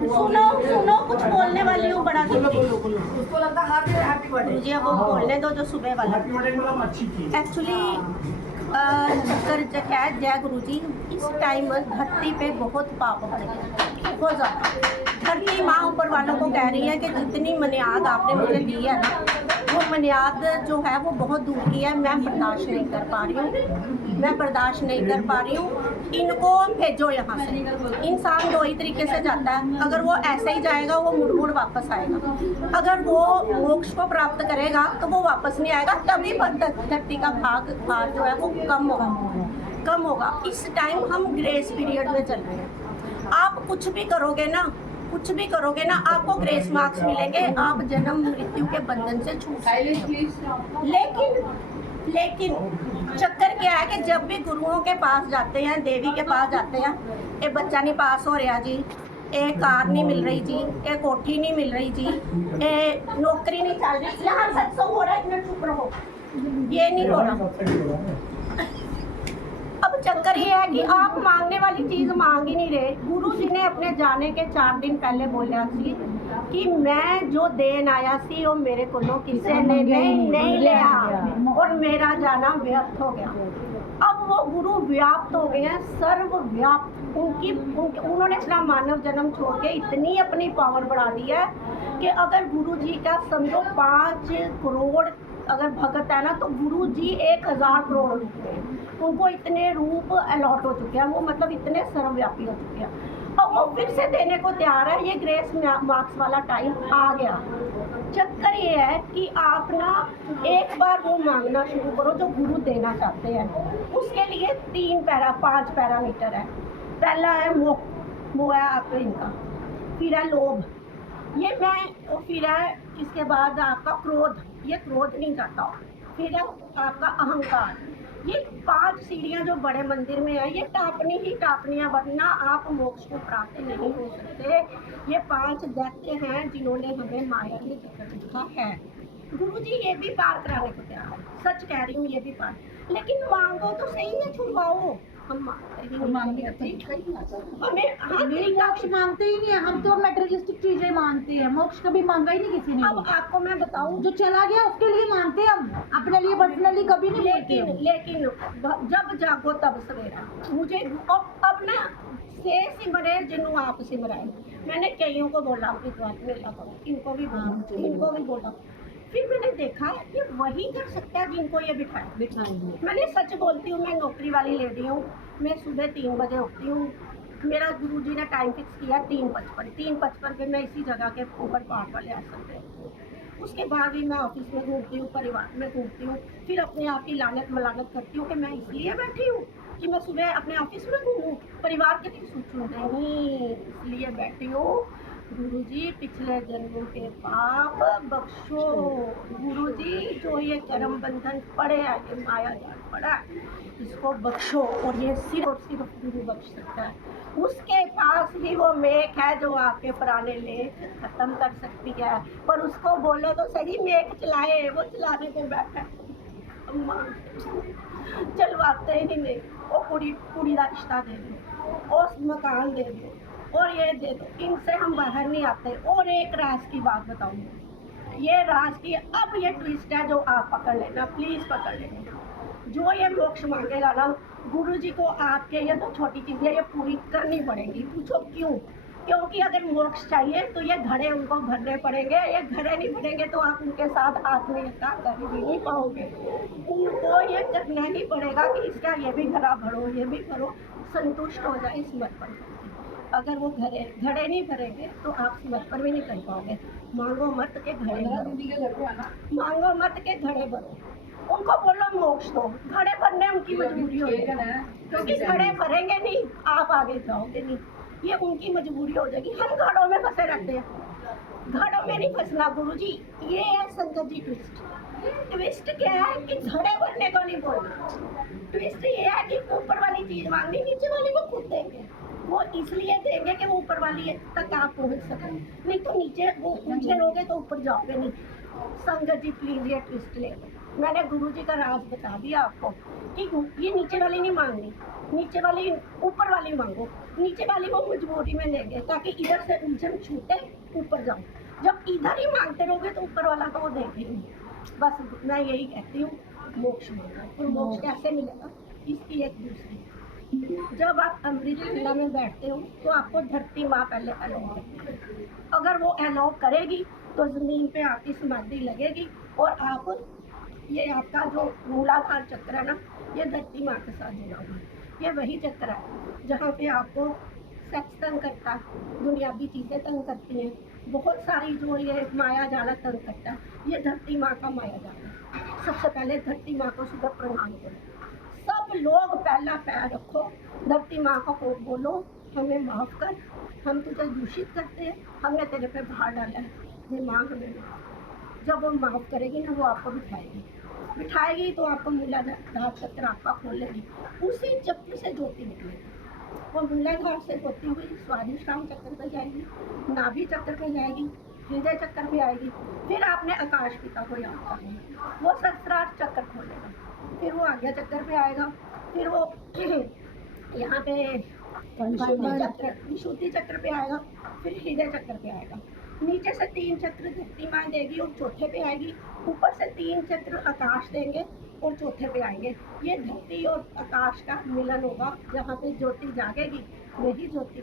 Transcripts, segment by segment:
सुनो सुनो, कुछ बोलने वाली हूँ बड़ा उसको लगता है हैप्पी बर्थडे। मुझे अब वो बोलने दो जो सुबह वाला। एक्चुअली चक्कर क्या है, जय गुरु जी, इस टाइम धरती पे बहुत पाप बढ़ गया, बहुत ज़्यादा। धरती माँ ऊपर वालों को कह रही है कि जितनी मनियाद आपने मुझे दी है ना, वो मनियाद जो है वो बहुत दूर की है। मैं बर्दाश्त नहीं कर पा रही हूँ, मैं बर्दाश्त नहीं कर पा रही हूँ। इनको भेजो यहाँ से। इंसान दो ही तरीके से जाता है, अगर वो ऐसे ही जाएगा वो मुड़ मुड़ वापस आएगा, अगर वो मोक्ष को प्राप्त करेगा तो वो वापस नहीं आएगा। तभी धरती का भार जो है वो कम होगा। इस टाइम हम ग्रेस पीरियड में चल रहे हैं। आप कुछ भी करोगे ना, आपको ग्रेस मार्क्स मिलेंगे, आप जन्म मृत्यु के बंधन से छूट सकते हो। लेकिन चक्कर क्या है कि जब भी गुरुओं के पास जाते हैं, देवी के पास जाते हैं, ये बच्चा नहीं पास हो रहा जी, एक कार नहीं मिल रही जी, एक कोठी नहीं मिल रही जी, ए नौकरी नहीं चल रही, यहाँ सत्संग हो रहा है, इतना चुप रहो, ये नहीं हो रहा। अब चक्कर ये है कि आप मांगने वाली चीज़ मांग ही नहीं रहे। गुरु जी ने अपने जाने के 4 दिन पहले बोला सी कि मैं जो देन आया सी वो मेरे को किसी ने नहीं लिया और मेरा जाना व्यर्थ हो गया। अब वो गुरु व्याप्त हो गए हैं, सर्वव्याप्त। उन्होंने अपना मानव जन्म छोड़ के इतनी अपनी पावर बढ़ा दी है कि अगर गुरु जी का समझो 5 करोड़ अगर भगत है ना, तो गुरु जी 1000 करोड़ हो चुके हैं। उनको इतने रूप अलॉट हो चुके हैं, वो मतलब इतने सर्वव्यापी हो चुके हैं। अब वो फिर से देने को तैयार है। ये ग्रेस मार्क्स वाला टाइम आ गया। चक्कर ये है कि आप ना एक बार वो मांगना शुरू करो जो गुरु देना चाहते हैं। उसके लिए 5 पैरामीटर है। पहला है मोह है आपका इनका, फिर है लोभ, ये मैं, और फिर है इसके बाद आपका क्रोध, ये क्रोध नहीं चाहता, फिर है आपका अहंकार। ये 5 सीढ़ियाँ जो बड़े मंदिर में है, ये टापनी ही टापनी है, वरना आप मोक्ष को प्राप्त नहीं हो सकते। ये 5 दैत्य हैं जिन्होंने हमें माया में चक्कर दिखा है। गुरु जी ये भी पार कराने को तैयार है, सच कह रही हूँ, ये भी पार। लेकिन मांगो तो सही है, छुड़वाओ। हम मांगते हमें मोक्ष मांगते ही नहीं है, हम तो मेटेरियलिस्टिक चीजें मांगते हैं। मोक्ष कभी मांगा ही नहीं किसी ने। अब आपको मैं बताऊं, जो चला गया उसके लिए मांगते हैं हम, अपने लिए पर्सनली कभी नहीं। लेकिन जब जागो तब सवेरा। मुझे अब ना से सिमरे जिन्हों आप सिमराए, मैंने कईयों को बोला इनको भी बोला। फिर मैंने देखा कि वही कर सकता है जिनको ये बिठाए। मैंने सच बोलती हूँ, मैं नौकरी वाली लेडी हूँ, मैं सुबह 3 बजे उठती हूँ। मेरा गुरुजी ने टाइम फिक्स किया 3:55 पे मैं इसी जगह के ऊपर पार वाले आसन पे। उसके बाद भी मैं ऑफिस में घूमती हूँ, परिवार में घूमती हूँ, फिर अपने आप की लानत मलानत करती हूँ कि मैं इसलिए बैठी हूँ कि मैं सुबह अपने ऑफिस में घूमूँ, परिवार के लिए सोचूँ। नहीं, इसलिए बैठी हूँ गुरुजी पिछले जन्मों के पाप बख्शो। गुरुजी जो ये कर्म बंधन पड़े है, ये माया जाल पड़ा है, इसको बख्शो। और ये सिर्फ गुरु बख्श सकता है। उसके पास ही वो मेख है जो आपके पुराने लेख खत्म कर सकती है। पर उसको बोलो तो सही, मेख चलाए, वो चलाने को बैठा है। चलवाते ही नहीं। वो कुड़ी का रिश्ता दे दो, और मकान दे दो, और ये दे दो, इनसे हम बाहर नहीं आते। और एक राज की बात बताऊंगी, ये राज की अब ये ट्विस्ट है जो आप पकड़ लेना, प्लीज पकड़ लेना। जो ये मोक्ष मांगेगा ना, गुरु जी को आपके ये तो छोटी चीजें ये पूरी करनी पड़ेगी। पूछो क्यों? क्योंकि अगर मोक्ष चाहिए तो ये घड़े उनको भरने पड़ेंगे। ये घड़े नहीं भरेंगे तो आप उनके साथ आत्मीयता कर भी नहीं पाओगे। उनको ये करना ही पड़ेगा कि इसका ये भी घड़ा भरो, ये भी भरो, संतुष्ट हो जाए समर्पण। अगर वो घड़े नहीं भरेंगे तो आप समर्पण भी नहीं कर पाओगे। मांगो मत के घड़े भरो, मांगो मत के घड़े भरो। उनको बोलो मोक्ष दो, घड़े भरने उनकी मजबूरी हो जाएगी, क्योंकि घड़े भरेंगे नहीं आप आगे जाओगे नहीं, ये उनकी मजबूरी हो जाएगी। हम घड़ों में फंसे रहते हैं, घड़ों में नहीं फंसना गुरुजी। ये है संगत जी ट्विस्ट क्या है कि घड़े भरने को नहीं बोलना। ट्विस्ट ये है कि ऊपर वाली चीज मांगनी, नीचे वाली वो खुद देंगे। वो इसलिए देंगे कि वो ऊपर वाली तक आप पहुंच सकें, नहीं तो नीचे वो नीचे रहोगे तो ऊपर जाओगे नहीं। संगत जी प्लीज ये ट्विस्ट ले लो। मैंने गुरुजी का राज बता दिया आपको कि ये नीचे वाली नहीं मांगनी, नीचे वाली ऊपर वाली मांगो। नीचे वाली वो मजबूरी में देंगे ताकि इधर से उलझन छूटे, ऊपर जाओ। जब इधर ही मांगते रहोगे तो ऊपर वाला तो वो देंगे ही नहीं। बस मैं यही कहती हूँ, मोक्ष मांगो। और मोक्ष कैसे मिलेगा, इसकी एक दूसरी, जब आप अमृत वेला में बैठते हो तो आपको धरती माँ पहले अलाउ करती है। अगर वो अलाउ करेगी तो ज़मीन पे आपकी समाधि लगेगी और आप, ये आपका जो मूलाधार चक्र है ना, ये धरती माँ के साथ जुड़ा हुआ है। ये वही चक्र है जहाँ पे आपको सेक्स तंग करता है, दुनियावी चीज़ें तंग करती हैं, बहुत सारी जो ये माया जाला तंग करता है, ये धरती माँ का माया जाला है। सबसे पहले धरती माँ को सुबह प्रणाम करो। सब लोग पहला पैर रखो, धरती माँ को बोलो हमें माफ़ कर, हम तुझे दूषित करते हैं, हमने तेरे पे भार डाला है, ये माँ हमें माफ़। जब वो माफ़ करेगी ना, वो आपको बिठाएगी तो आपको मूलाधार चक्र आपका खोलेगी। उसी चक्र से ज्योति निकलेगी। वो मूलाधार से होती हुई स्वादिष्टांग चक्र पे जाएगी, नाभि चक्र पे जाएगी, हृदय चक्र पे आएगी। फिर आपने आकाश पिता को याद करना, वो सहस्त्रार चक्र खोलेगा। फिर वो आज्ञा चक्र पे आएगा, फिर वो यहाँ पे विशुद्धि चक्र पे आएगा, फिर हृदय चक्र पे आएगा। नीचे से 3 चक्र धरती माँ देगी और चौथे पे आएगी। ऊपर से 3 चक्र आकाश देंगे और चौथे पे आएंगे। ये धरती और आकाश का मिलन होगा, जहाँ पे ज्योति जागेगी, वही ज्योति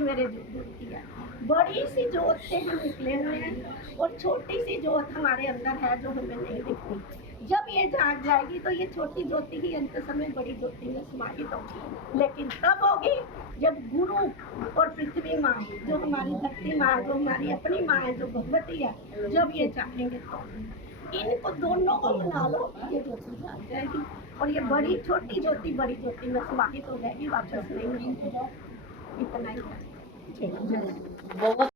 मेरे ज्योति है। बड़ी सी ज्योत से हम निकले हुए हैं और छोटी सी ज्योत हमारे अंदर है जो हमें नहीं दिखती। जब ये जाग जाएगी तो ये छोटी ज्योति ही अंत समय बड़ी ज्योति में समाहित होगी। लेकिन तब होगी जब गुरु और पृथ्वी माँ, जो हमारी धरती माँ, जो हमारी अपनी माँ है, जो भगवती है, जब ये चाहेंगे तो इनको दोनों को मिला लो, ये ज्योति जाग जाएगी और ये बड़ी छोटी ज्योति बड़ी ज्योति में समाहित हो जाएगी, वापस नहीं होगी। इतना ही है।